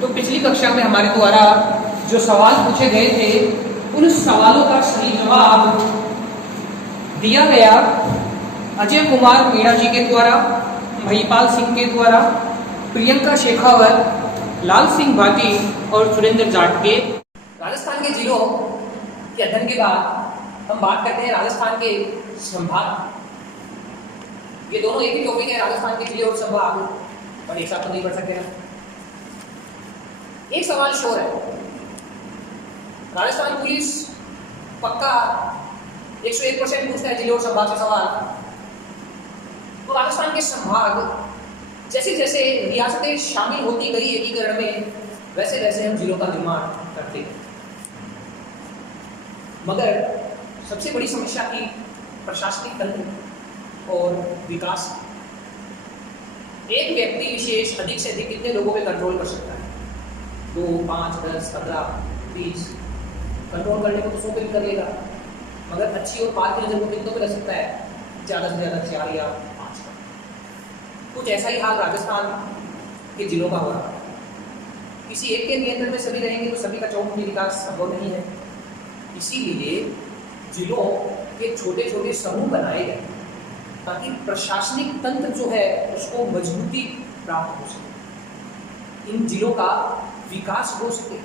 तो पिछली कक्षा में हमारे द्वारा जो सवाल पूछे गए थे उन सवालों का सही जवाब दिया गया अजय कुमार मीणा जी के द्वारा, महिपाल सिंह के द्वारा, प्रियंका शेखावत, लाल सिंह भाटी और सुरेंद्र जाट के। राजस्थान के जिलों के अध्ययन के बाद हम बात करते हैं राजस्थान के संभाग। ये दोनों एक ही टॉपिक है, राजस्थान के जिले और संभाग, और एक साथ तो नहीं पढ़ सकते ना। एक सवाल श्योर है, राजस्थान पुलिस पक्का 101% पूछता है जिले और संभाग से सवाल। तो राजस्थान के संभाग जैसे जैसे रियासतें शामिल होती गई एकीकरण में, वैसे वैसे हम जिलों का निर्माण करते हैं। मगर सबसे बड़ी समस्या थी प्रशासनिक तंत्र और विकास। एक व्यक्ति विशेष अधिक से अधिक कितने लोगों पे कंट्रोल कर सकता है? 2, 5, 10, 15, 20। कंट्रोल करने को तो 100 पे भी कर लेगा, मगर अच्छी और पार की नजर को कितनों पे रख सकता है? ज़्यादा से ज़्यादा 4 या 5 का। कुछ ऐसा ही हाल राजस्थान के जिलों का हो रहा है। किसी एक के नियंत्रण में सभी रहेंगे तो सभी का चौमुखी विकास संभव नहीं है। इसीलिए जिलों के छोटे छोटे समूह बनाए गए ताकि प्रशासनिक तंत्र जो है उसको मजबूती प्राप्त हो सके, इन जिलों का विकास हो सके,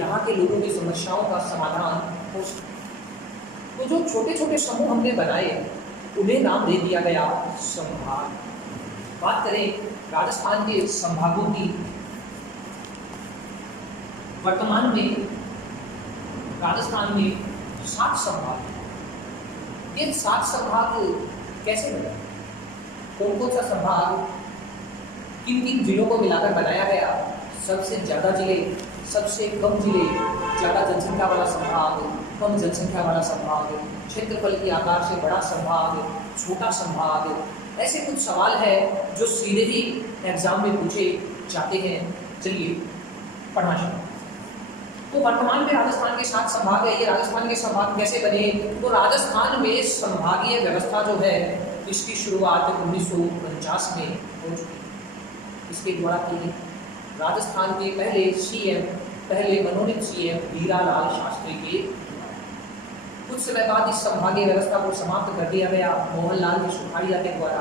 यहाँ के लोगों की समस्याओं का समाधान हो सके। तो जो छोटे छोटे समूह हमने बनाए उन्हें नाम दे दिया गया संभाग। बात करें राजस्थान के संभागों की, वर्तमान में राजस्थान में 7 संभाग। ये 7 संभाग कैसे बने? कौन कौन सा संभाग किन किन जिलों को मिलाकर बनाया गया? सबसे ज़्यादा जिले, सबसे कम जिले, ज़्यादा जनसंख्या वाला संभाग, कम जनसंख्या वाला संभाग, क्षेत्रफल की आकार से बड़ा संभाग, छोटा संभाग। ऐसे कुछ सवाल है जो सीधे ही एग्जाम में पूछे जाते हैं। चलिए पढ़ना शुरू। तो वर्तमान में राजस्थान के 7 संभाग है। ये राजस्थान के संभाग कैसे बने? तो राजस्थान में संभागीय व्यवस्था जो है इसकी शुरुआत 1949 में हो चुकी है। इसके द्वारा की गई। राजस्थान के पहले सीएम, पहले मनोनीत सीएम हीरालाल शास्त्री के कुछ समय बाद इस संभागीय व्यवस्था को समाप्त कर दिया गया मोहनलाल जी सुखाड़िया के द्वारा।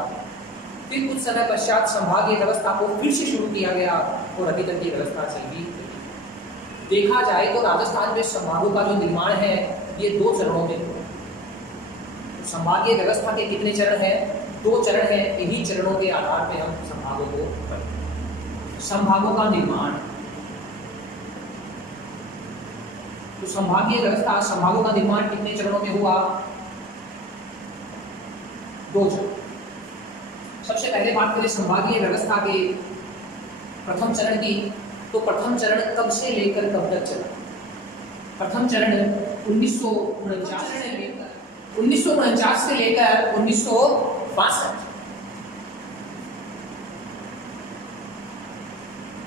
फिर कुछ समय पश्चात संभागीय व्यवस्था को फिर से शुरू किया गया और अभी तक ये व्यवस्था चल रही है। देखा जाए तो राजस्थान में संभागों का जो निर्माण है ये 2 चरणों में हुआ। संभागीय व्यवस्था के कितने चरण हैं? 2 चरण हैं। इन्हीं चरणों के आधार पर हम संभागों को पढ़ेंगे। संभागों का निर्माण, तो संभागीय व्यवस्था, संभागों का निर्माण कितने चरणों में हुआ? 2 चरण। सबसे पहले बात करें संभागीय व्यवस्था के प्रथम चरण की, तो प्रथम चरण कब से लेकर कब तक चला? प्रथम चरण 1949 से लेकर 1962।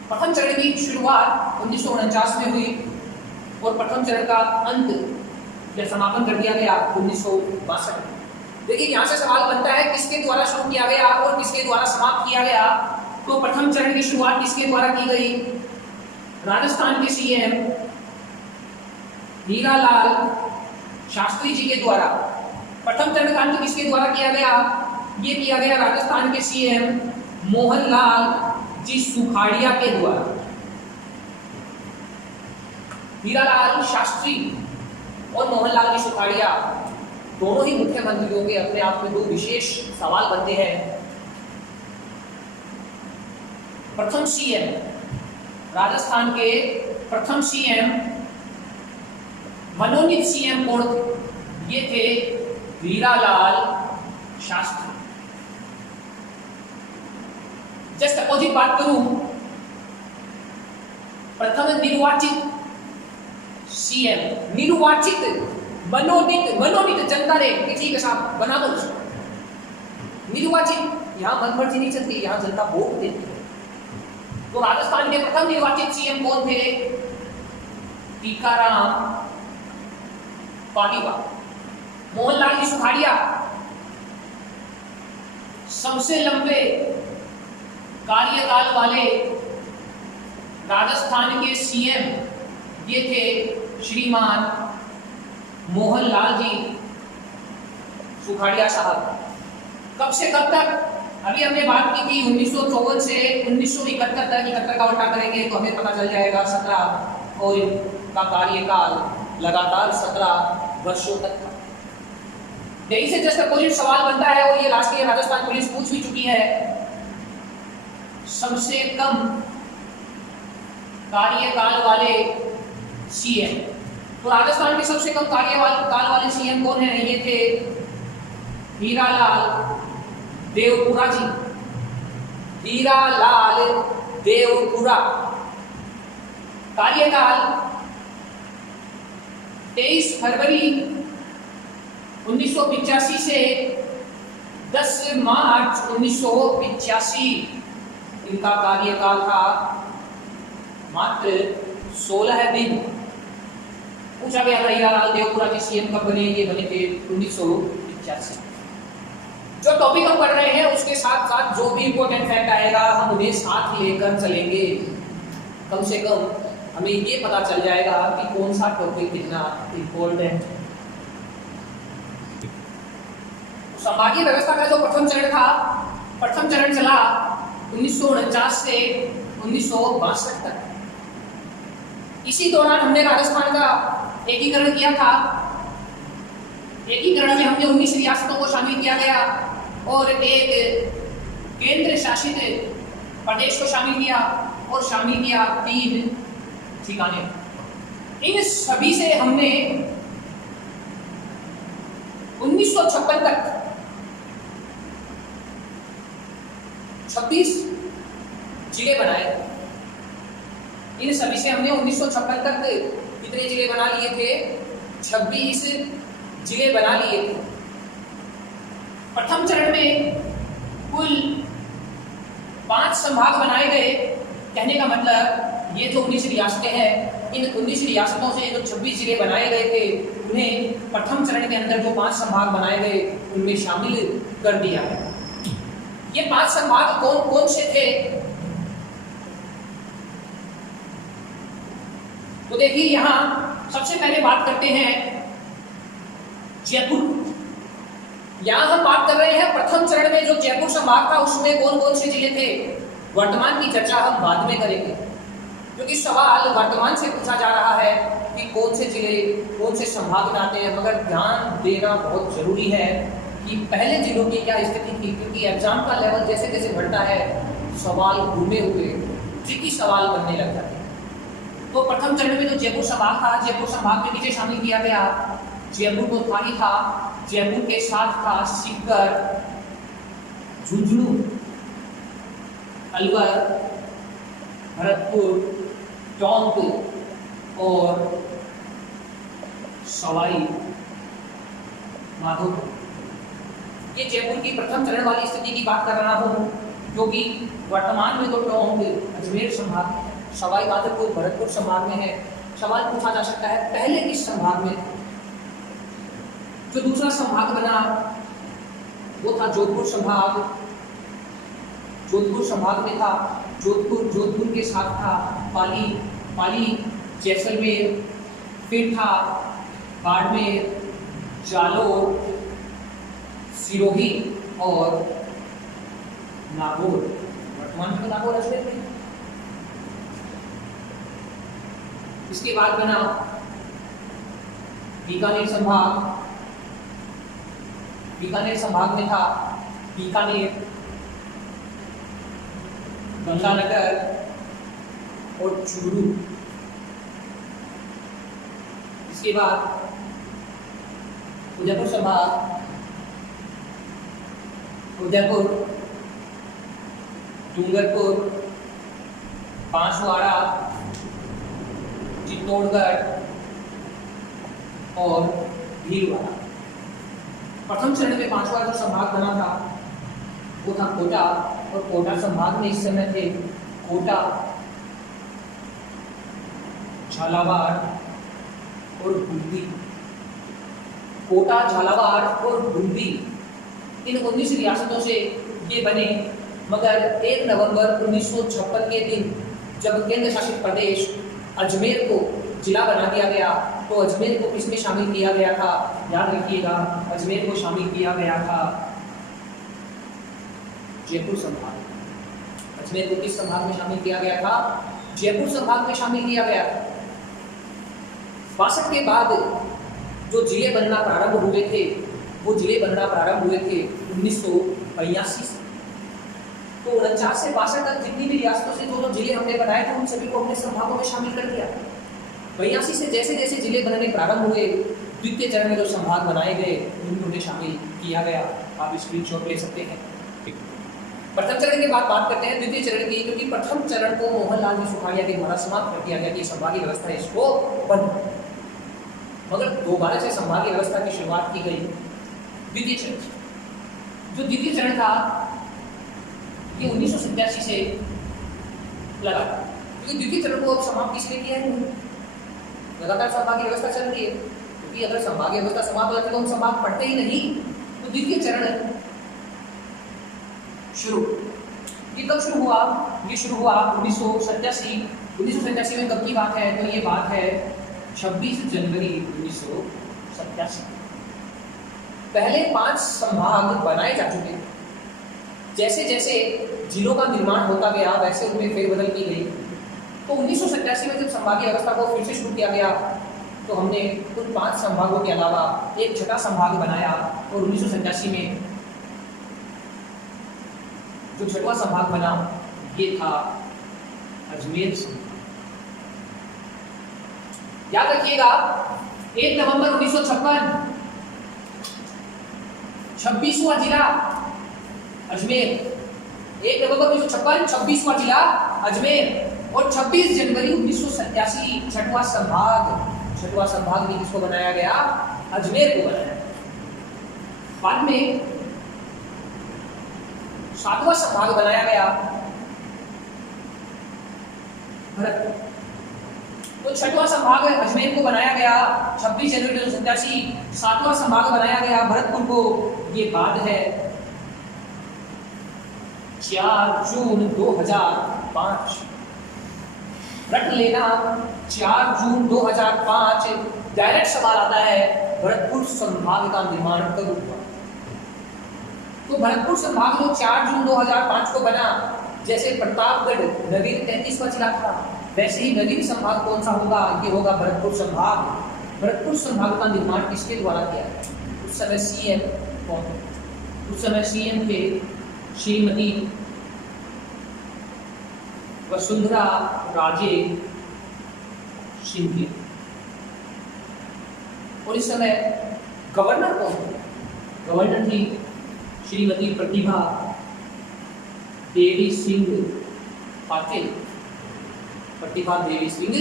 प्रथम चरण की शुरुआत 1949 में हुई और प्रथम चरण का अंत या समापन कर दिया गया 1962। देखिए यहाँ से सवाल बनता है किसके द्वारा शुरू किया गया और किसके द्वारा समाप्त किया गया। तो प्रथम चरण की शुरुआत किसके द्वारा की गई? राजस्थान के सीएम हीरालाल शास्त्री जी के द्वारा। प्रथम चरण का अंत किसके द्वारा किया गया? ये किया गया राजस्थान के सीएम मोहनलाल जी सुखाड़िया के द्वारा। हीरालाल शास्त्री और मोहनलाल जी सुखाड़िया दोनों ही मुख्यमंत्रियों के अपने आप में 2 विशेष सवाल बनते हैं। प्रथम सीएम, राजस्थान के प्रथम सीएम, मनोनीत सीएम कौन थे? ये थे हीरालाल शास्त्री। जस्ट अपोजिट बात करूं, प्रथम निर्वाचित सीएम, निर्वाचित, मनोनीत जनता ने ठीक है साहब बना दो उसको। निर्वाचित, यहाँ मनमर्जी नहीं चलती, यहाँ जनता वोट देती है। तो राजस्थान के प्रथम निर्वाचित सीएम कौन थे? टीकाराम पालीवाल। मोहनलाल जी सुखाड़िया सबसे लंबे कार्यकाल वाले राजस्थान के सीएम ये थे श्रीमान मोहन लाल जी सुखाड़िया साहब। कब से कब तक? अभी हमने बात की थी 1954 से 1971 तक। 71 का उल्टा करेंगे तो हमें पता चल जाएगा 17, और इनका कार्यकाल लगातार 17 वर्षों तक था। यही से जस्ट अपोजिट सवाल बनता है, और ये राष्ट्रीय राजस्थान पुलिस पूछ भी चुकी है। सबसे कम कार्यकाल वाले सीएम, तो राजस्थान के सबसे कम कार्यकाल वाले सीएम कौन है? ये थे हीरालाल देवपुरा जी। हीरालाल देवपुरा। कार्यकाल 23 फरवरी 1985 से 10 मार्च 1985 इनका कार्यकाल था। मात्र 16 दिन। पूछा गया था हीरालाल देवपुरा जी सीएम कब बने? ये बने थे 1985। जो टॉपिक हम पढ़ रहे हैं उसके साथ साथ जो भी इंपॉर्टेंट फैक्ट आएगा हम उन्हें साथ लेकर चलेंगे। कम से कम हमें ये पता चल जाएगा कि कौन सा टॉपिक कितना इंपॉर्टेंट है। संभागीय व्यवस्था का जो प्रथम चरण था, प्रथम चरण चला 1949 से 1962 तक। इसी दौरान हमने राजस्थान का एकीकरण किया था। एकीकरण में हमने 19 रियासतों को शामिल किया गया और एक केंद्र शासित प्रदेश को शामिल किया, और शामिल किया 3 ठिकाने। इन सभी से हमने 1956 तक 26 जिले बनाए। इन सभी से हमने 1956 तक कितने जिले बना लिए थे? 26 जिले बना लिए थे। प्रथम चरण में कुल 5 संभाग बनाए गए। कहने का मतलब ये जो 19 रियासतें हैं, इन 19 रियासतों से जो 26 जिले बनाए गए थे उन्हें प्रथम चरण के अंदर जो 5 संभाग बनाए गए उनमें शामिल कर दिया है। ये 5 संभाग कौन कौन से थे? तो देखिए यहाँ सबसे पहले बात करते हैं जयपुर। यहाँ हम बात कर रहे हैं प्रथम चरण में जो जयपुर संभाग था उसमें कौन कौन से जिले थे। वर्तमान की चर्चा हम बाद में करेंगे, क्योंकि सवाल वर्तमान से पूछा जा रहा है कि कौन से जिले कौन से संभाग में आते हैं। मगर ध्यान देना बहुत जरूरी है कि पहले जिलों की क्या स्थिति थी, क्योंकि एग्जाम का लेवल जैसे जैसे बढ़ता है सवाल घूमे हुए ट्रिकी सवाल बनने लग जाते हैं। तो प्रथम चरण में जो जयपुर संभाग था, जयपुर संभाग में नीचे शामिल किया गया। जयपुर तो था ही था, जयपुर के साथ था सीकर, झुंझुनू, अलवर, भरतपुर, टोंक और सवाई माधोपुर। ये जयपुर की प्रथम चरण वाली स्थिति की बात कर रहा हूँ, क्योंकि वर्तमान में तो टोंक अजमेर संभाग, सवाई माधोपुर भरतपुर संभाग में है। सवाल पूछा जा सकता है पहले किस संभाग में थे। जो दूसरा संभाग बना वो था जोधपुर संभाग। जोधपुर संभाग में था जोधपुर के साथ था पाली, जैसलमेर, फिर था बाड़मेर, जालोर, सिरोही और नागौर। वर्तमान में नागौर अजमेर में। इसके बाद बना बीकानेर संभाग। बीकानेर संभाग में था बीकानेर, गंगानगर और चूरू। इसके बाद उदयपुर संभाग, उदयपुर, डूंगरपुर, बांसवाड़ा, चित्तौड़गढ़ और भीलवाड़ा। प्रथम चरण में 5वां जो संभाग बना था वो था कोटा, और कोटा संभाग में इस समय थे कोटा, झालावाड़ और बूंदी। कोटा, झालावाड़ और बूंदी इन 19 रियासतों से ये बने। मगर 1 नवंबर 1956 के दिन जब केंद्र शासित प्रदेश अजमेर को जिला बना दिया गया तो अजमेर को किसमें शामिल किया गया था? याद रखिएगा, अजमेर को शामिल किया गया था जयपुर संभाग। अजमेर को किस संभाग में शामिल किया गया था? जयपुर संभाग में शामिल किया गया था। 62 के बाद जो जिले बनना प्रारंभ हुए थे वो जिले बनना प्रारंभ हुए थे 1982 से। तो 49 से 62 तक जितनी भी रियासतों से जो जिले हमने बनाए थे उन सभी को हमने संभागों में शामिल कर दिया। 82 से जैसे जैसे जिले बनने प्रारंभ हुए द्वितीय चरण में जो संभाग बनाए गए उन्हें शामिल किया गया। आप स्क्रीनशॉट ले सकते हैं। प्रथम चरण के बाद बात करते हैं द्वितीय चरण की, क्योंकि प्रथम चरण को मोहनलाल जी सुखाड़िया के द्वारा समाप्त कर दिया गया कि संभागीय व्यवस्था इसको बंद, मगर दोबारा से संभागीय व्यवस्था की शुरुआत की गई द्वितीय चरण। जो द्वितीय चरण था ये 1987 से लगा, क्योंकि द्वितीय चरण को अब समाप्त किसने किया है? लगातार संभागीय व्यवस्था चल रही है, क्योंकि अगर संभागीय व्यवस्था समाप्त हो जाती तो हम संभाग पढ़ते ही नहीं। तो द्वितीय चरण शुरू, ये कब शुरू हुआ? ये शुरू हुआ 1987 में। कब की बात है? तो ये बात है 26 जनवरी 1987। पहले 5 संभाग बनाए जा चुके थे। जैसे जैसे जिलों का निर्माण होता गया वैसे उनमें फेरबदल की गई। तो 1987 में जब संभागीय व्यवस्था को फिर से शुरू किया गया तो हमने उन 5 संभागों के अलावा एक छठा संभाग बनाया और 1987 में जो छठवां संभाग बना ये था अजमेर संभाग। याद रखिएगा 1 नवंबर 1956 26वां जिला अजमेर। 1 नवंबर 1956 26वां जिला अजमेर और 26 जनवरी 1987 छठवां संभाग भी किसको बनाया गया? अजमेर को बनाया। बाद में 7वां संभाग बनाया गया भरतपुर। तो छठवां संभाग अजमेर को बनाया गया 26 जनवरी 1987। 7वां संभाग बनाया गया भरतपुर को। ये बात है 4 जून 2005। रट लेना 4 जून 2005। डायरेक्ट सवाल आता है भरतपुर संभाग का निर्माण कब हुआ? तो भरतपुर संभाग जो 4 जून 2005 को बना, जैसे प्रतापगढ़ नवीन 33वां जिला था वैसे ही नवीन संभाग कौन सा होगा? ये होगा भरतपुर संभाग। भरतपुर संभाग का निर्माण किसके द्वारा किया गया? उस समय सीएम कौन? उस समय सीएम थे श्रीमती वसुंधरा राजे सिंधिया। और इस समय गवर्नर कौन थे? गवर्नर थी श्रीमती प्रतिभा देवी सिंह पाटिल। प्रतिभा देवी सिंह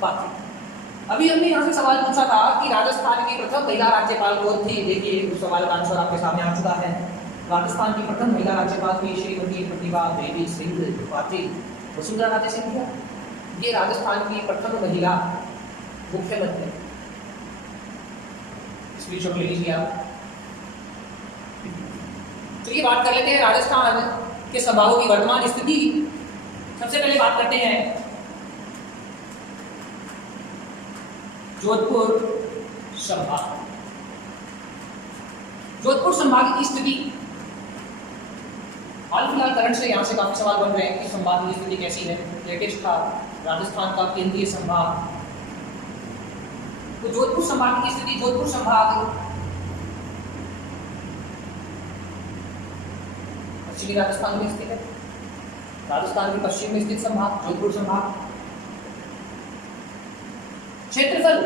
पाटिल। अभी हमने यहाँ से सवाल पूछा था कि राजस्थान की प्रथम महिला राज्यपाल कौन थी। देखिए उस सवाल का आंसर आपके सामने आ चुका है। राजस्थान की प्रथम महिला राज्यपाल थी श्रीमती प्रतिभा देवी सिंह पाटिल। वसुंधरा राजे सिंधिया ये राजस्थान की प्रथम महिला मुख्यमंत्री। स्क्रीनशॉट ले लीजिए आप। चलिए बात कर लेते हैं राजस्थान के संभागों की वर्तमान स्थिति। सबसे पहले बात करते हैं जोधपुर संभाग। जोधपुर संभाग की स्थिति हाल फिलहाल करंट से यहाँ से काफी सवाल बन रहे हैं कि संभाग की स्थिति कैसी है। लेटेस्ट था राजस्थान का केंद्रीय संभाग। तो जोधपुर संभाग की स्थिति, जोधपुर संभाग पश्चिमी राजस्थान में स्थित है। राजस्थान के पश्चिम में स्थित संभाग जोधपुर संभाग। क्षेत्रफल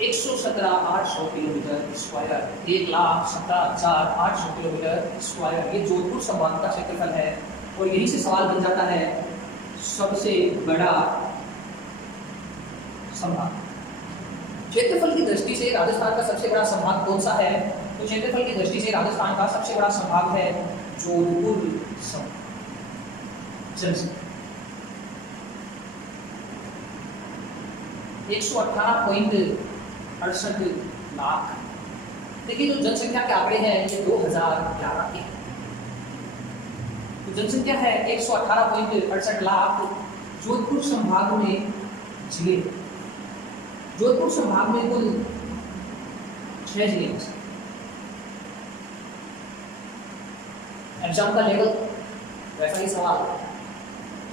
117,800 किलोमीटर स्क्वायर, 1,17,800 किलोमीटर स्क्वायर। ये जोधपुर संभाग का क्षेत्रफल है। और यहीं से सवाल बन जाता है सबसे बड़ा संभाग। क्षेत्रफल की दृष्टि से राजस्थान का सबसे बड़ा संभाग कौन सा है? तो क्षेत्रफल की दृष्टि से राजस्थान का सबसे बड़ा संभाग है जोधपुर संभाग। 118.68 लाख। देखिए जो जनसंख्या के आंकड़े हैं ये 2011 के। जनसंख्या है 118.68 लाख। जोधपुर संभाग में जिले, जोधपुर संभाग में कुल 6 जिले हैं। एग्जाम का लेवल वैसा ही सवाल।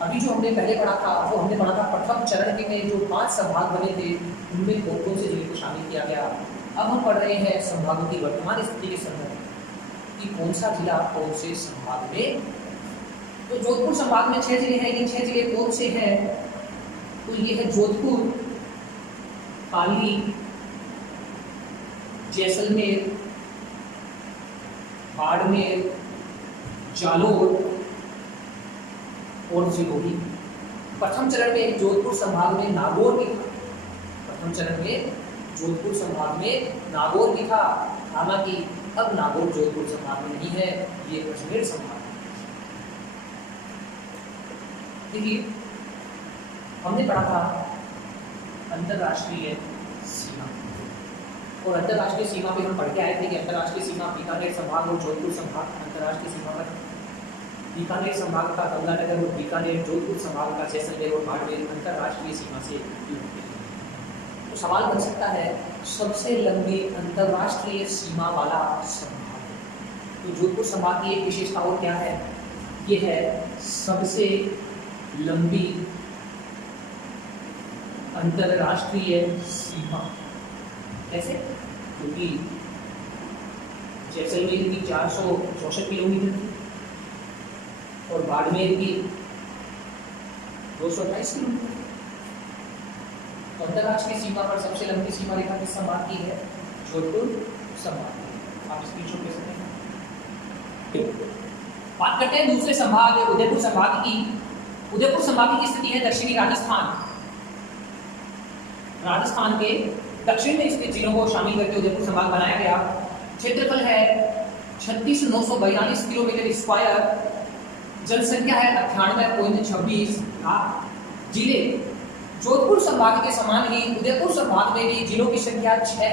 अभी जो हमने पहले पढ़ा था वो हमने पढ़ा था प्रथम चरण के में जो 5 संभाग बने थे उनमें कौन कौन से जिले को शामिल किया गया। अब हम पढ़ रहे हैं संभागों की वर्तमान स्थिति के संदर्भ में कि कौन सा जिला कौन से संभाग में। तो जोधपुर संभाग में 6 जिले हैं। ये 6 जिले कौन से हैं? तो ये है जोधपुर, पाली, जैसलमेर, बाड़मेर, जालोर और सिरोही। प्रथम चरण में जोधपुर संभाग में नागौर भी था। प्रथम चरण में जोधपुर संभाग में नागौर भी था। हालांकि अब नागौर जोधपुर संभाग में नहीं है, ये अजमेर संभाग में। देखिए हमने पढ़ा था अंतरराष्ट्रीय सीमा, और अंतरराष्ट्रीय सीमा पे हम पढ़ के आए थे कि अंतरराष्ट्रीय सीमा बीकानेर संभाग और जोधपुर संभाग। अंतरराष्ट्रीय सीमा पर बीकानेर संभाग का गंगानगर और बीकानेर, जोधपुर संभाग का जैसलमेर और बाड़मेर अंतरराष्ट्रीय सीमा से जुड़े हैं। तो सवाल बन सकता है सबसे लंबी अंतरराष्ट्रीय सीमा वाला संभाग। तो जोधपुर संभाग की एक विशेषता और क्या है? ये है सबसे लंबी अंतरराष्ट्रीय सीमा। कैसे? क्योंकि जैसलमेर की 464 किलोमीटर थी और बाड़मेर की 228 किलोमीटर। तो अंतरराष्ट्रीय सीमा पर सबसे लंबी सीमा रेखा किस संभाग की है? जोधपुर संभाग। आप स्क्रीनशॉट ले सकते हैं। बात करते हैं दूसरे संभाग उदयपुर संभाग की। उदयपुर संभाग की स्थिति है दक्षिणी राजस्थान। राजस्थान के दक्षिण में स्थित जिलों को शामिल करके उदयपुर संभाग बनाया गया। क्षेत्रफल है 36,942 किलोमीटर स्क्वायर। जनसंख्या है 98.26 लाख। जिले जोधपुर संभाग के समान ही उदयपुर संभाग में भी जिलों की संख्या 6 है।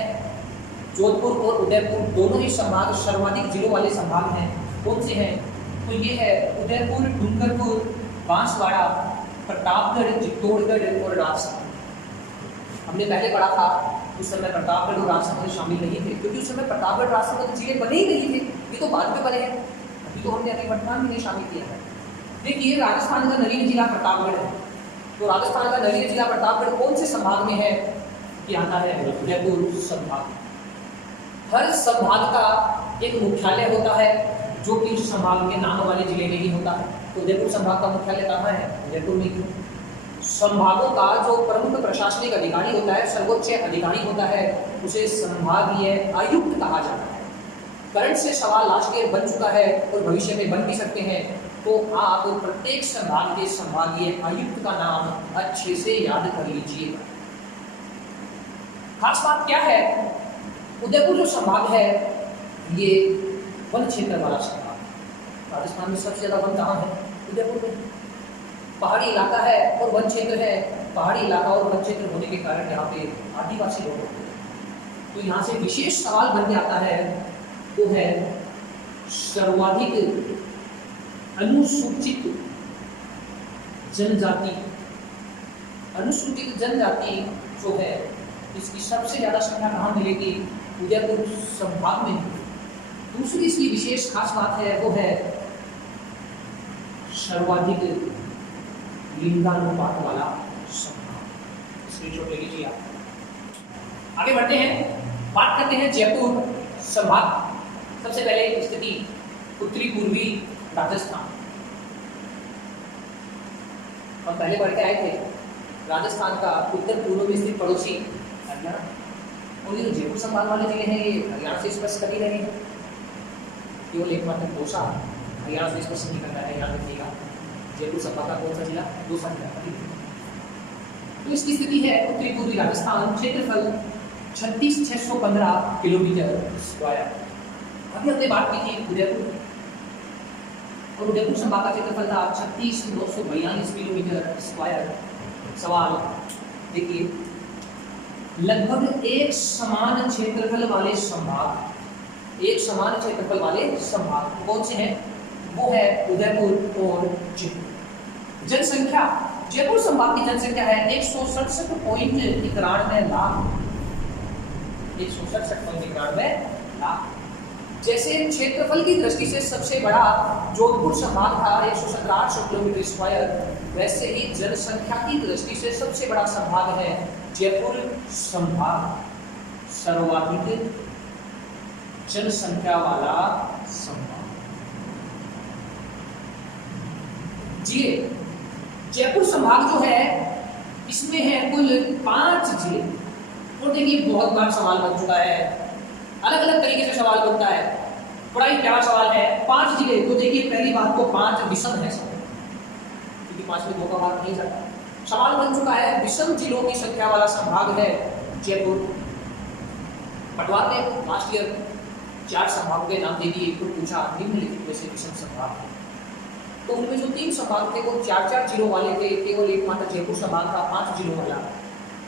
जोधपुर और उदयपुर दोनों ही संभाग सर्वाधिक जिलों वाले संभाग हैं। कौन से हैं? तो ये है उदयपुर, डूंगरपुर, बांसवाड़ा, प्रतापगढ़, चित्तौड़गढ़ और राजसमंद। हमने पहले पढ़ा था उस समय प्रतापगढ़ और राजसमंद शामिल नहीं थे, क्योंकि उस समय प्रतापगढ़ राजसमंद जिले बने ही नहीं थे। ये तो बाद में बने हैं, अभी तो हमने अभी वर्तमान में नहीं शामिल किया है। देखिए राजस्थान का नवीन जिला प्रतापगढ़ है। तो राजस्थान का नवीन जिला प्रतापगढ़ कौन से संभाग में है? ये आता है उदयपुर संभाग। हर संभाग का एक मुख्यालय होता है जो कि उस संभाग के नाम वाले जिले में ही होता है। तो उदयपुर संभाग का मुख्यालय कहाँ है? उदयपुर में क्यों? संभागों का जो प्रमुख प्रशासनिक अधिकारी होता है, सर्वोच्च अधिकारी होता है, उसे संभागीय आयुक्त कहा जाता है। करंट से सवाल लास्ट ईयर बन चुका है और भविष्य में बन भी सकते हैं। तो आप प्रत्येक संभाग के संभागीय आयुक्त का नाम अच्छे से याद कर लीजिएगा। खास बात क्या है? उदयपुर जो संभाग है ये वन क्षेत्र वाला संभाग। राजस्थान में सबसे ज्यादा वन कहाँ है? उदयपुर में। पहाड़ी इलाका है और वन क्षेत्र है। पहाड़ी इलाका और वन क्षेत्र होने के कारण यहाँ पे आदिवासी लोग होते हैं। तो यहाँ से विशेष सवाल बन जाता है, वो है सर्वाधिक अनुसूचित जनजाति। अनुसूचित जनजाति जो है इसकी सबसे ज्यादा संख्या कहाँ मिलेगी? उदयपुर संभाग में। दूसरी इसकी विशेष खास बात है वो है सर्वाधिक लिंगानुपात वाला संभाग। स्क्रीनशॉट ले लीजिए आप। आगे बढ़ते हैं, बात करते हैं जयपुर संभाग। सबसे पहले स्थिति उत्तरी पूर्वी राजस्थान। हम पहले बढ़ के आए थे राजस्थान का उत्तर पूर्व में स्थित पड़ोसी हरियाणा, और ये जो जयपुर संभाग वाले जिले हैं ये हरियाणा से स्पर्श कर ही रहे हैं। केवल एकमात्र कोसा हरियाणा से स्पर्श नहीं कर रहा है, याद रखिएगा। जयपुर संभाग का कौन सा जिला? दूसरा जिला। तो इसकी स्थिति है उत्तरी पूर्वी राजस्थान। क्षेत्रफल 36,615 किलोमीटर स्क्वायर। अभी हमने बात की थी उदयपुर, और उदयपुर संभाग का क्षेत्रफल था 36,942 किलोमीटर स्क्वायर। सवाल देखिए, लगभग एक समान क्षेत्रफल वाले संभाग, एक समान क्षेत्रफल वाले संभाग कौन से हैं? वो है उदयपुर और जयपुर। जनसंख्या, जयपुर संभाग की जनसंख्या है 167.91 लाख, 167.91 लाख। जैसे क्षेत्रफल की दृष्टि से सबसे बड़ा जोधपुर संभाग था 117 किलोमीटर स्क्वायर, वैसे ही जनसंख्या की दृष्टि से सबसे बड़ा संभाग है जयपुर संभाग, सर्वाधिक जनसंख्या वाला संभाग। जी, जयपुर संभाग जो है इसमें है कुल 5 जिले। और देखिए बहुत बार सवाल बन चुका है, अलग अलग तरीके से सवाल बनता है, बड़ा ही प्यारा सवाल है। 5 जिले, तो देखिए पहली बात को 5 विषम है सब, क्योंकि 5 में 2 का भाग नहीं जाता। सवाल बन चुका है, विषम जिलों की संख्या वाला संभाग है जयपुर। पटवार ने लास्ट ईयर 4 संभागों के नाम दे दिए, कुछ पूछा निम्नलिखित में से विषम संभाग है, तो उनमें जो 3 संभाग थे वो 4-4 जिलों वाले थे, केवल एकमात्र जयपुर संभाग था 5 जिलों वाला।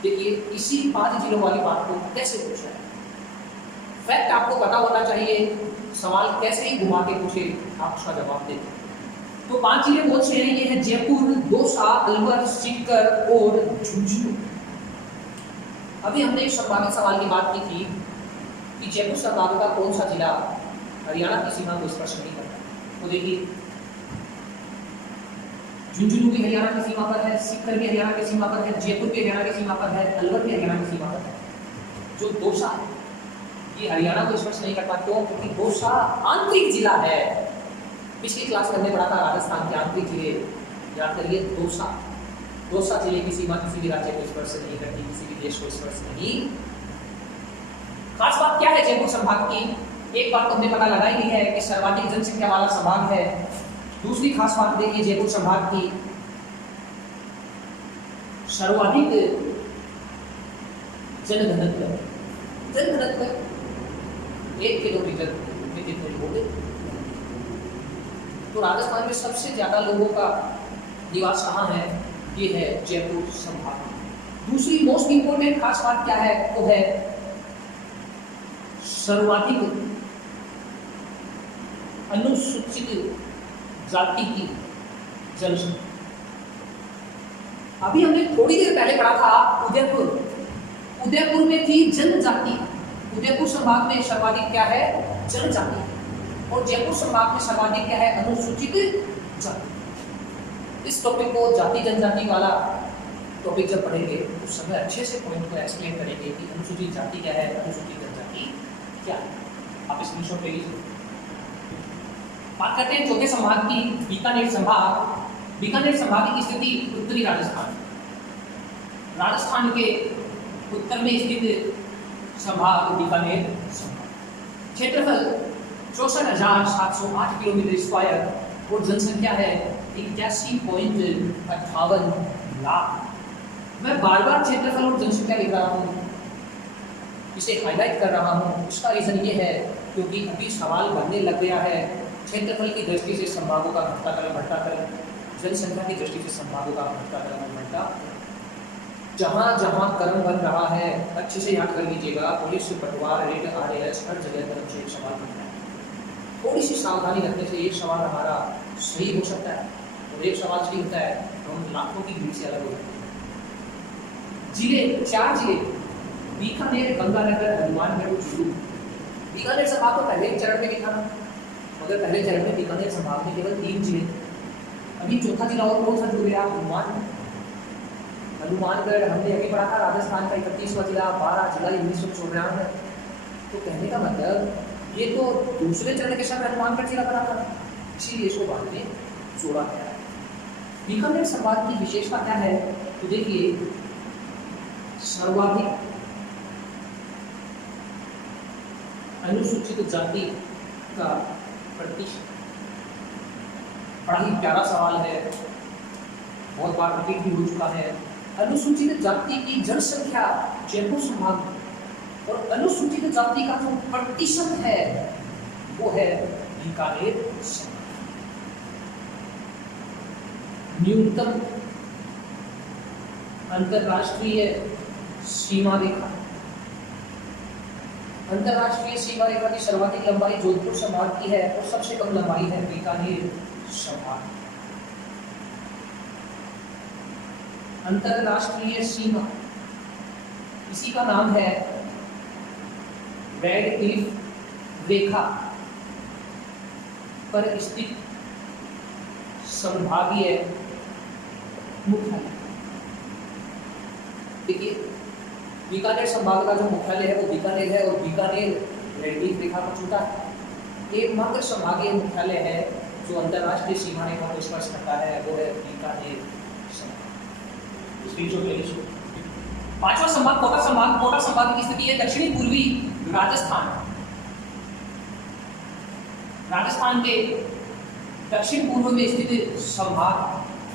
देखिए इसी 5 जिलों वाली बात को कैसे पूछा है, फैक्ट आपको पता होना चाहिए, सवाल कैसे ही घुमा के पूछे आप उसका जवाब दें। तो 5 जिले कौन से हैं? ये है जयपुर, दौसा, अलवर, सीकर और झुंझुनू। अभी हमने इस संभावित सवाल की बात की थी कि जयपुर संभाग का कौन सा जिला हरियाणा की सीमा को स्पर्श नहीं करता। तो देखिए झुंझुनू भी हरियाणा की सीमा पर है, सीकर भी हरियाणा की सीमा पर है, जयपुर भी हरियाणा की सीमा पर है, अलवर भी हरियाणा की सीमा पर है। जो दौसा है ये हरियाणा को स्पर्श नहीं करता, क्यों? क्योंकि दौसा आंतरिक जिला है। पिछली क्लास में हमने पढ़ा था राजस्थान के आंतरिक जिले, याद करिए दौसा जिले की सीमा किसी भी राज्य को स्पर्श नहीं करती, किसी भी देश को स्पर्श नहीं। खास बात क्या है जयपुर संभाग की? एक बात तो हमने पता लगाई ली है कि सर्वाधिक जनसंख्या वाला संभाग है। दूसरी खास बात देखिए जयपुर संभाग की, सर्वाधिक जनघनत्व 1 किलोमीटर में कितने लोग हैं? तो राजस्थान में सबसे ज्यादा लोगों का निवास कहाँ है? ये है जयपुर संभाग। दूसरी मोस्ट इंपोर्टेंट खास बात क्या है? वो है सर्वाधिक अनुसूचित जाति की जनसंख्या। अभी हमने थोड़ी देर पहले पढ़ा था उदयपुर में थी जनजाति। उदयपुर संभाग में सर्वाधिक क्या है? जनजाति। और जयपुर संभाग में सर्वाधिक क्या है? अनुसूचित जाति। इस टॉपिक को जाति जनजाति वाला टॉपिक जब पढ़ेंगे उस समय अच्छे से पॉइंट को एक्सप्लेन करेंगे कि अनुसूचित जाति क्या है, अनुसूचित जनजाति क्या है। आप स्क्रीनशॉट ले लीजिए। बात करते हैं चौथे संभाग की, बीकानेर संभाग। बीकानेर संभाग की स्थिति उत्तरी राजस्थान के उत्तर में स्थित संभाग बीकानेर संभाग। क्षेत्रफल 64,708 किलोमीटर स्क्वायर और जनसंख्या है 81.58 लाख। मैं बार बार क्षेत्रफल और जनसंख्या लिख रहा हूँ, इसे हाईलाइट कर रहा हूँ। उसका रीजन ये है क्योंकि अभी सवाल बनने लग गया है क्षेत्रफल की दृष्टि से संभागों का घटता क्रम बढ़ता क्रम, जनसंख्या की दृष्टि से संभागों का घटता क्रम बढ़ता। जहाँ जहाँ क्रम बन रहा है अच्छे से याद कर लीजिएगा, पुलिस पटवार रेट RAS हर जगह पर से एक सवाल बनता है। थोड़ी सी सावधानी रखने से एक सवाल हमारा सही हो सकता है, और एक सवाल सही होता है तो हम लाखों की भीड़ से अलग हो जाते हैं। जिले 4 जिले, बीकानेर, गंगानगर, हनुमानगढ़, चूरू। बीकानेर संभाग को पहले चरण में लिखा था, मगर पहले चरण में बीकानेर संभाग में केवल 3 जिले। अभी चौथा जिला और कौन सा जुड़ गया? हनुमानगढ़। हमने अभी पढ़ा था राजस्थान का 31वां जिला 12 जुलाई 1994। तो कहने का मतलब ये तो दूसरे चरण के समय हनुमानगढ़ जिला बना था, इसीलिए इसको बाद में जोड़ा गया है। बीकानेर संभाग की विशेषता क्या है? तो देखिए सर्वाधिक अनुसूचित जाति का प्रतिशत। बड़ा ही प्यारा सवाल है, बहुत बार रिपीट भी हो चुका है। अनुसूचित जाति की जनसंख्या जयपुर संभाग में, और अनुसूचित जाति का जो प्रतिशत है वो है बीकानेर संभाग। न्यूनतम अंतरराष्ट्रीय सीमा रेखा अंतरराष्ट्रीय सीमा रेखा की सर्वाधिक लंबाई जोधपुर संभाग की है और सबसे कम लंबाई है बीकानेर संभाग। अंतरराष्ट्रीय सीमा, इसी का नाम है रेड क्लिफ रेखा पर स्थित संभागीय मुख्यालय। देखिए, बीकानेर संभाग का जो मुख्यालय है वो बीकानेर है और बीकानेर रेड क्लिफ रेखा पर छूटा है। एकमात्र संभागीय मुख्यालय है जो अंतरराष्ट्रीय सीमा रेखा को स्पर्श करता है, वो है बीकानेर संभाग। पांचवा संभाग कोटा संभाग। कोटा संभाग की स्थिति है दक्षिणी पूर्वी राजस्थान। राजस्थान के दक्षिण पूर्व में स्थित संभाग।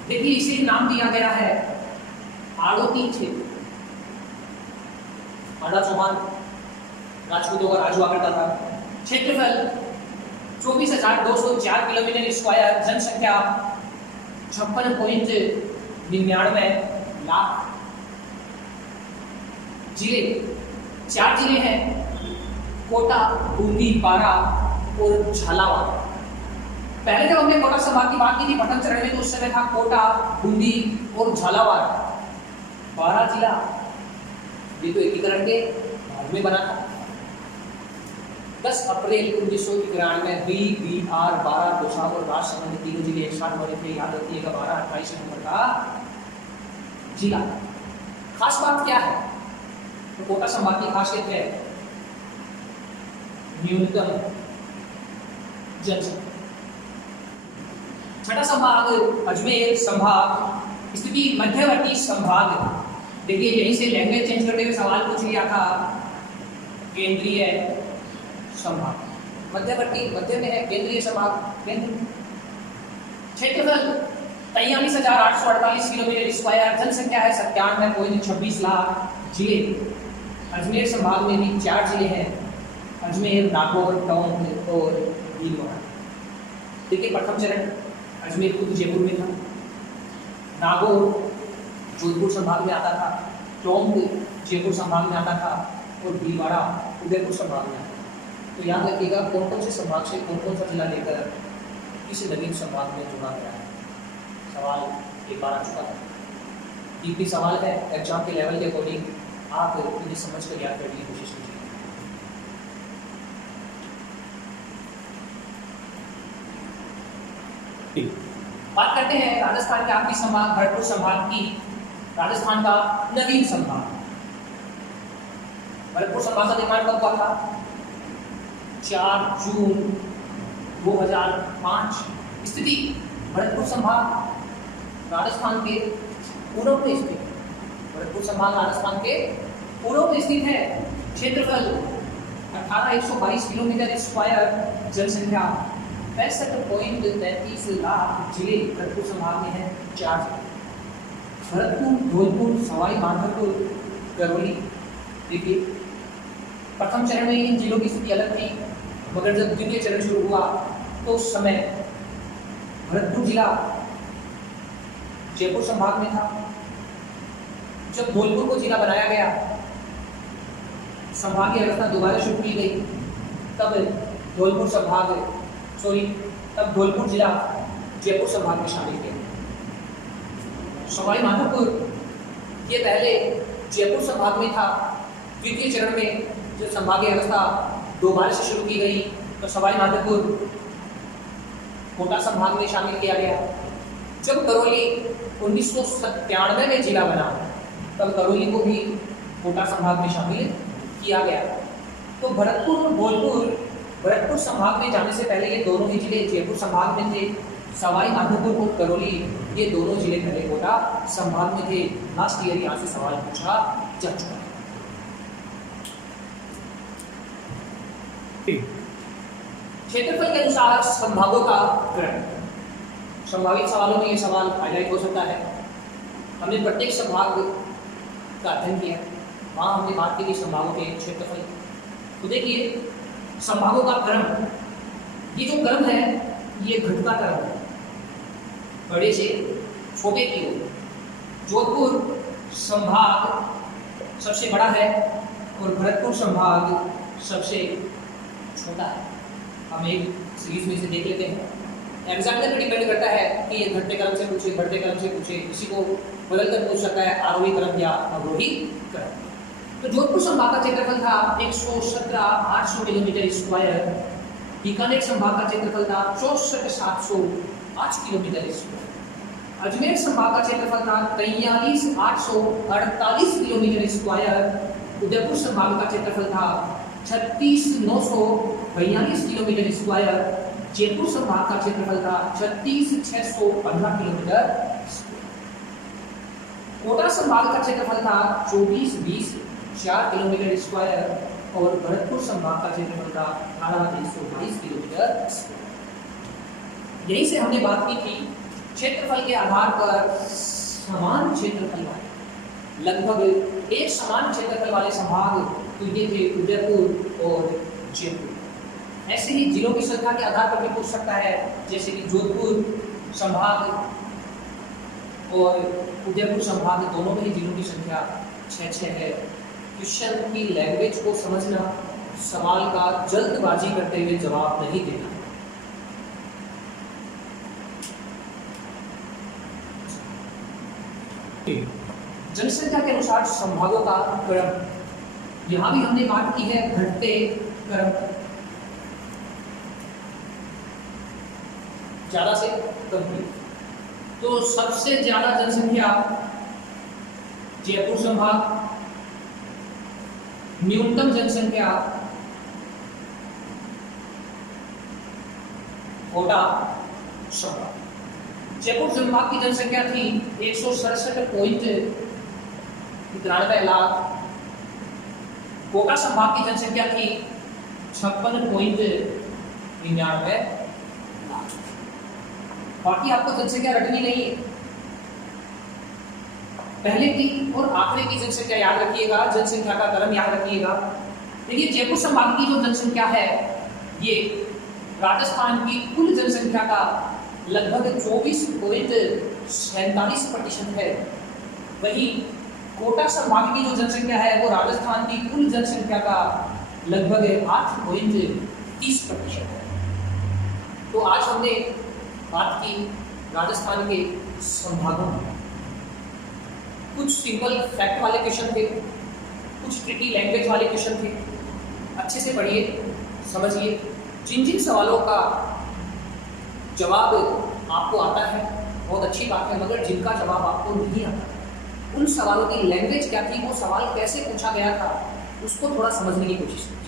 देखिए, इसे नाम दिया गया है आड़ोती क्षेत्र। आड़ा चौहान राजपूतों का राज हुआ करता था। क्षेत्रफल 24,204 किलोमीटर स्क्वायर। जनसंख्या 56.99 लाख। जिले 4 जिले हैं, कोटा, बूंदी, बारा और झालावाड़। पहले जब हमने कोटा संभाग की बात की थी प्रथम चरण में, तो उस समय था कोटा, बूंदी और झालावाड़। 12 जिला, ये तो एकीकरण के बाद में बना था। 10 अप्रैल 1993 BBR 12 दौसा और राजसमंद तीनों जिले एक साथ बने थे। याद रखिएगा, 12-28 नंबर का जिला। खास बात क्या है? तो कोटा संभाग की खासियत है न्यूनतम जनसंख्या। छठा संभाग अजमेर संभाग। स्थिति मध्यवर्ती संभाग। देखिए, यहीं से लैंग्वेज चेंज करते हुए सवाल पूछ लिया था। केंद्रीय संभाग मध्यवर्ती, मध्य में है केंद्रीय संभाग। केंद्र। क्षेत्रफल 43,848 किलोमीटर स्क्वायर। जनसंख्या है 97.26 लाख। जिले अजमेर संभाग में भी 4 जिले हैं, अजमेर, नागौर, टोंक और भीलवाड़ा। देखिए, प्रथम चरण अजमेर खुद जयपुर में था, नागौर जोधपुर संभाग में आता था, टोंक जयपुर संभाग में आता था और भीलवाड़ा उदयपुर संभाग में आता था। तो याद रखिएगा, कौन कौन से संभाग से कौन कौन सा जिला लेकर किस नवीन संभाग में जुड़ा गया है। सवाल एक बार आ चुका है। डीपी सवाल है, एग्जाम के लेवल के अकॉर्डिंग आप इन्हें समझ कर याद करने की कोशिश कीजिए। बात करते हैं राजस्थान के आखिरी संभाग भरतपुर संभाग की। राजस्थान का नवीन संभाग भरतपुर संभाग का निर्माण कब हुआ था? 4 जून 2005। स्थिति भरतपुर संभाग राजस्थान के पूर्व में स्थित। भरतपुर संभाग राजस्थान के पूर्व में स्थित है। क्षेत्रफल 18,122 किलोमीटर स्क्वायर। जनसंख्या 65.33 लाख। जिले भरतपुर संभाग में है 4 जिले, भरतपुर, धौलपुर, सवाई माधोपुर, करौली। देखिए, प्रथम चरण में इन जिलों की स्थिति अलग थी, मगर जब द्वितीय चरण शुरू हुआ तो उस समय भरतपुर जिला जयपुर संभाग में था। जब धौलपुर को जिला बनाया गया, संभागीय व्यवस्था दोबारा शुरू की गई, तब धौलपुर जिला जयपुर संभाग में शामिल किया। सवाई माधोपुर ये पहले जयपुर संभाग में था। द्वितीय चरण में जब संभागीय व्यवस्था दोबारा से शुरू की गई तो सवाई माधोपुर कोटा संभाग में शामिल किया गया। जब करौली 1997 में जिला बना, तब करौली को भी कोटा संभाग में शामिल किया गया। तो भरतपुर और धौलपुर भरतपुर संभाग में जाने से पहले ये दोनों ही जिले जयपुर संभाग में थे। सवाई माधोपुर और करौली ये दोनों जिले पहले कोटा संभाग में थे। लास्ट ईयर यहाँ से सवाल पूछा जा चुका है। क्षेत्रफल के अनुसार संभागों का क्रम। संभावित सवालों में ये सवाल हाईलाइट हो सकता है। हमने प्रत्येक संभाग का अध्ययन किया, वहाँ हमने बात की थी संभागों के क्षेत्रफल। तो देखिए, संभागों का क्रम, ये जो क्रम है ये घटता क्रम है, बड़े से छोटे की ओर। जोधपुर संभाग सबसे बड़ा है और भरतपुर संभाग सबसे छोटा है। हम एक सीरीज में से देख लेते हैं। एग्जामिनर पर डिपेंड करता है कि ये घटते क्रम से पूछे, बढ़ते क्रम से पूछे, किसी को बदल कर पूछ सकता है आरोही क्रम या अवरोही क्रम। तो जोधपुर संभाग का क्षेत्रफल था 117,800 किलोमीटर स्क्वायर। बीकानेर संभाग का क्षेत्रफल था 64,708 किलोमीटर स्क्वायर। अजमेर संभाग का क्षेत्रफल था 43,848 किलोमीटर स्क्वायर। उदयपुर संभाग का क्षेत्रफल था 36,942 किलोमीटर स्क्वायर। जयपुर संभाग का क्षेत्रफल था 36,615 किलोमीटर स्क्वायर। कोटा संभाग का क्षेत्रफल था 24,20,4 किलोमीटर स्क्वायर और भरतपुर संभाग का क्षेत्रफल था 18,322 किलोमीटर स्क्वायर। यहीं से हमने बात की थी क्षेत्रफल के आधार पर समान क्षेत्रफल वाले, लगभग एक समान क्षेत्रफल वाले संभाग तो ये थे उदयपुर और जयपुर। ऐसे ही जिलों की संख्या के आधार पर भी पूछ सकता है, जैसे कि जोधपुर संभाग और उदयपुर संभाग दोनों में ही जिलों की संख्या 6-6 है। क्वेश्चन की लैंग्वेज को समझना, सवाल का जल्दबाजी करते हुए जवाब नहीं देना। जनसंख्या के अनुसार संभागों का क्रम, यहां भी हमने बात की है घटते क्रम, ज्यादा से कम की। तो सबसे ज्यादा जनसंख्या जयपुर संभाग, न्यूनतम जनसंख्या कोटा संभाग। जयपुर संभाग की जनसंख्या थी 167.93 लाख। कोटा संभाग की जनसंख्या थी 56.99 लाख। बाकी आपको जनसंख्या रटनी नहीं है, पहले की और आखिरी की जनसंख्या याद रखिएगा, जनसंख्या का क्रम याद रखिएगा। देखिए जयपुर संभाग की जो जनसंख्या है ये राजस्थान की कुल जनसंख्या का लगभग 24.47% है। वहीं कोटा संभाग की जो जनसंख्या है वो राजस्थान की कुल जनसंख्या का लगभग 8.30% है। तो आज हमने बात की राजस्थान के संभागों में। कुछ सिंपल फैक्ट वाले क्वेश्चन थे, कुछ ट्रिकी लैंग्वेज वाले क्वेश्चन थे। अच्छे से पढ़िए, समझिए। जिन जिन सवालों का जवाब आपको आता है बहुत अच्छी बात है, मगर जिनका जवाब आपको नहीं आता, उन सवालों की लैंग्वेज क्या थी, वो सवाल कैसे पूछा गया था, उसको थोड़ा समझने की कोशिश कीजिए।